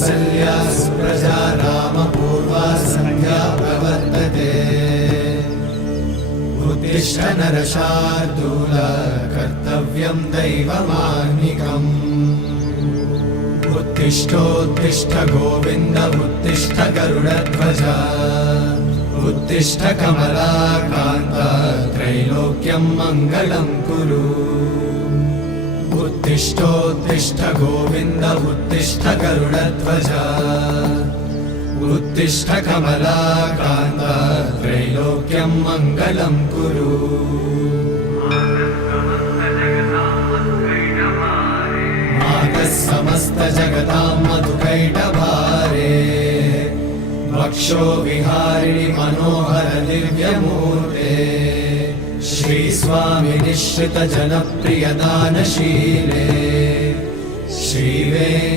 कौसल्या सुप्रजा रामपूर्वा सन्ध्या प्रवर्तते उत्तिष्ठ नरशार्दूल कर्तव्यं दैवमाह्निकम् उत्तिष्ठोत्तिष्ठ गोविन्द उत्तिष्ठ गरुडध्वज उत्तिष्ठ कमलाकान्त त्रैलोक्यं मङ्गलं कुरु उत्तिष्ठोत्तिष्ठ गोविन्द उत्तिष्ठ गरुडध्वज उत्तिष्ठ कमलाकान्त त्रैलोक्यं मङ्गलं कुरु मातः समस्त जगतां मधुकैटभारे वक्षो विहारिणि मनोहर दिव्यमूर्ते श्रीस्वामि निश्रित जनप्रिय दानशीले श्रीवेङ्कटेश्वरी